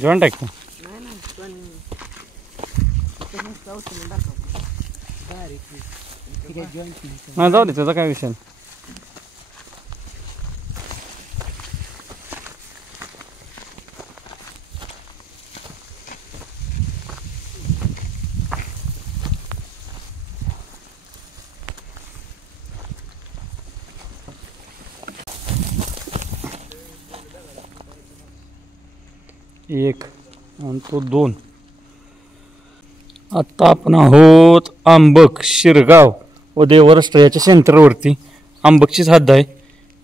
Joint आहे का? नाही जाऊ दे त्याचा काय विषय. एक आणि तो 2. आता आपण आहोत आंबक शिरगाव व देवरस्ट याच्या सेंटरवरती. आंबकचीच हद्द आहे.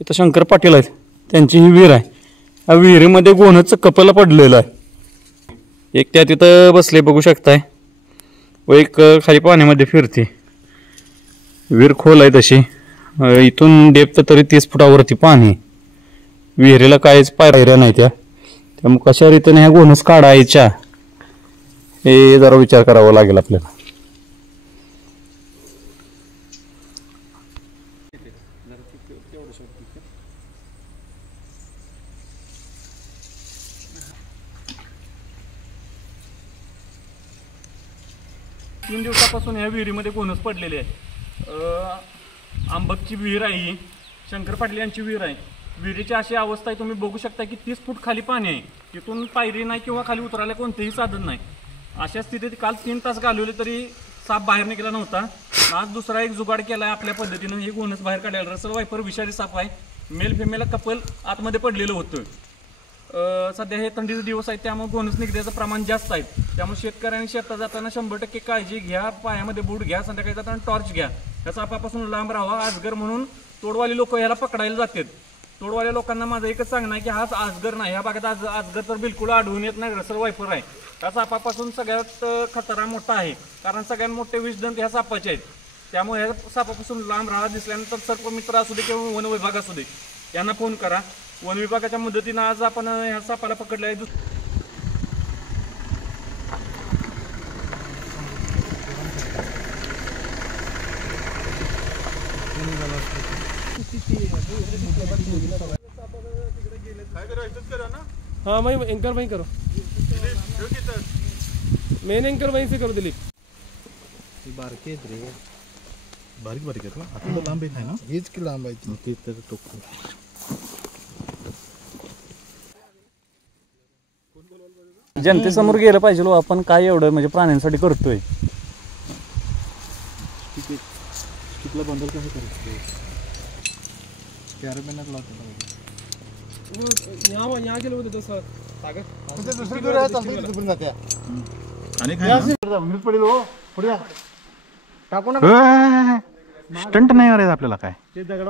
इथं शंकर पाटील आहेत, त्यांची ही विहीर आहे. या विहिरीमध्ये गोणचं कपल पडलेलं आहे. एक त्या तिथं बसले बघू शकताय व एक खाली पाण्यामध्ये फिरते. विहीर खोल आहे तशी. इथून डेप्थ तरी 30 फुटावरती पाणी. विहिरीला काहीच पायऱ्या नाही त्यामुळे कशा रीतीने ह्या गोणस काढायच्या हे जरा विचार करावा लागेल आपल्याला. तीन दिवसापासून ह्या विहिरीमध्ये गोणस पडलेले आहे. आंबकची विहीर आहे ही, शंकर पाटील यांची विहीर आहे. विहिरीची अशी अवस्था आहे, तुम्ही बघू शकता की 30 फूट खाली पाणी आहे. तिथून पायरी नाही किंवा खाली उतरायला कोणतेही साधन नाही. अशा स्थितीत काल 3 तास घालवले तरी साप बाहेर निघाला नव्हता. आज दुसरा एक जुगाड केला आहे आपल्या पद्धतीनं. हे गोणस बाहेर काढायला रसल वायपर विषारी साप आहे. मेल फिमेल कपल आतमध्ये पडलेलं होतं. सध्या हे थंडीचे दिवस आहेत त्यामुळे गोणस निघण्याचं प्रमाण जास्त आहे. त्यामुळे शेतकऱ्यांनी शेतात जाताना 100% काळजी घ्या. पायामध्ये बूट घ्या, संध्याकाळी जाताना टॉर्च घ्या. या सापापासून लांब राहावा. आजगर म्हणून तोडवाली लोक याला पकडायला जातात. तोडवाल्या लोकांना माझं एकच सांगणं आहे की हा आजगर नाही. ह्या भागात आजगर तर बिलकुल आढळून येत नाही. रसल वायपर आहे. ह्या सापापासून सगळ्यात खतरा मोठा आहे, कारण सगळ्यात मोठे विषदंत ह्या सापाचे आहेत. त्यामुळे ह्या सापापासून लांब राहा. दिसल्यानंतर सर्पमित्र असू दे किंवा वन विभाग असू दे यांना फोन करा. वन विभागाच्या मदतीनं आज आपण ह्या सापाला पकडलं आहे. हाँ मैं एंकर वहीं करो, मेन एंकर वहीं से करो दिलीप. बारके रे, बारीक बारीक आहेत ना. आता तो लांब आहे ना, हेच की लांब आहे ती तर तो. जनतेसमोर गेलं पाहिजे लो आपण काय एवढं म्हणजे प्राण्यांसाठी करतोय. कितला बंडल कसं करायचं? 11 महिन्यात लावतो. यहाँ गेलो होते तो सर सागर म्हणजे दुसरी दूर आहे चालते तिथून जात्या. आणि काय मिनिट पडेल हो. पुढे टाकू नका. स्टंट नाही मारायचं आपल्याला. काय ते दगड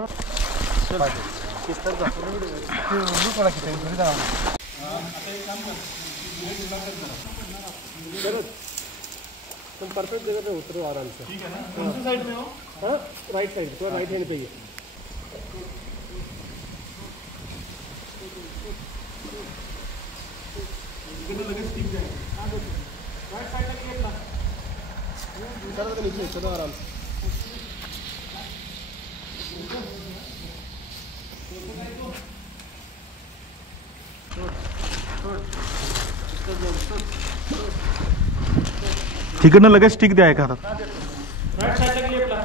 किस्तर जातो ते उडू पडा किती घरी जा. आता एक काम कर, तुम परफेक्ट जगह पे उतरो आराम से. ठीक है ना. कौन सी साइड में हो? हाँ राइट साइड, तो राइट हैंड पे ही. लगेच ठीक जाए. राइट साइड का गेट ना चलो तो नीचे चलो आराम से. तिकडनं लगेच स्टिक द्या एका हातात. राइट साइड का गेट ला.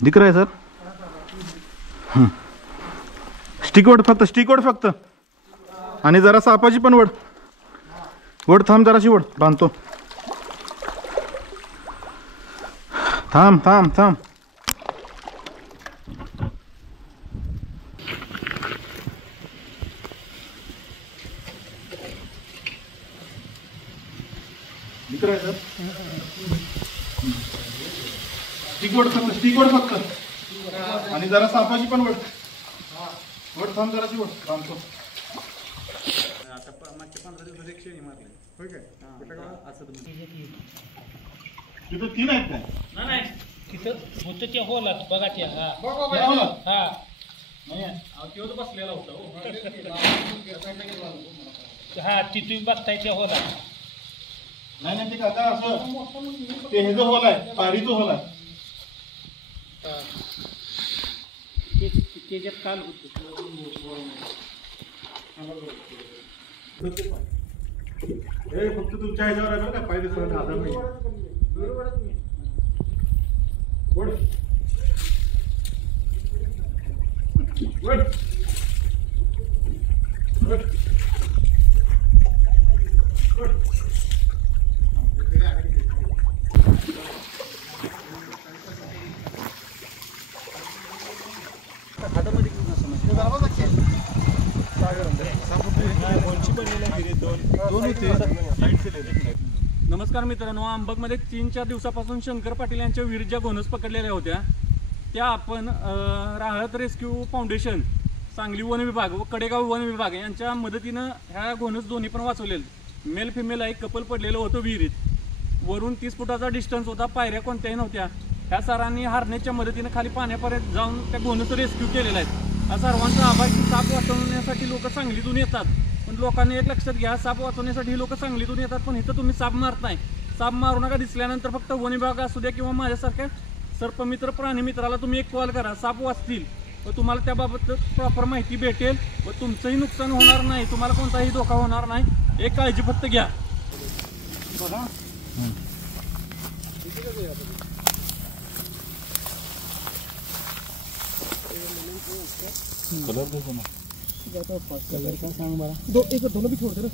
दिख रहा है सर. स्टिक वड फक्त, स्टिक वड फक्त. आणि जरा सापाची पण वड वड. थांब जराशी वड बांधतो. थांब थांब थांब. दिख रहा है सर. स्टिक स्टिक वड फक्त आणि जरा सापाची पण वड थांब जराशी वड थांबतो. आता मागच्या 15 दिवसात 100 मारले. होय काय असं तिथं 3 आहेत काय? नाही तिथं होतं त्या होलात बघा त्या हा हा तो बसलेला होता हा ती तुम्ही बघताय त्या होलात. नाही ते काका असं ते हे जो होल आहे पारीचं होल आहे त्याच्यात काल होत हे फक्त तुमच्या ह्याच्यावर आहे बरं का पाय दिसला आधार नाही वड वड वड वड नमस्कार मित्रांनो, अंबकमध्ये 3-4 दिवसापासून शंकर पाटील यांच्या विहिरीत ज्या घोणस पकडलेल्या होत्या त्या आपण राहत रेस्क्यू फाउंडेशन, सांगली वन विभाग व कडेगाव वन विभाग यांच्या मदतीनं ह्या घोणस दोन्ही पण वाचवलेले. मेल फिमेल आहे, कपल पडलेलं होतं विहिरीत. वरून 30 फुटाचा डिस्टन्स होता, पायऱ्या कोणत्याही नव्हत्या. ह्या सरांनी हार्नेसच्या मदतीनं खाली पाण्यापर्यंत जाऊन त्या घोणस रेस्क्यू केलेला आहे. हा सर्वांचा आभार की साप वाचवण्यासाठी लोक सांगलीतून येतात, पण लोकांनी एक लक्षात घ्या, साप वाचवण्यासाठी लोक सांगलीतून येतात, पण इथं तुम्ही साप मारताय. साप मारू नका. दिसल्यानंतर फक्त वन विभाग असू द्या किंवा माझ्यासारख्या सर्पमित्र प्राणी मित्राला तुम्ही एक कॉल करा, साप वाचतील व तुम्हाला त्याबाबत प्रॉपर माहिती भेटेल व तुमचंही नुकसान होणार नाही, तुम्हाला कोणताही धोका होणार नाही. एक काळजी फक्त घ्या. बघा कलर का सांग मला. दोन भी छोड़ दे रे.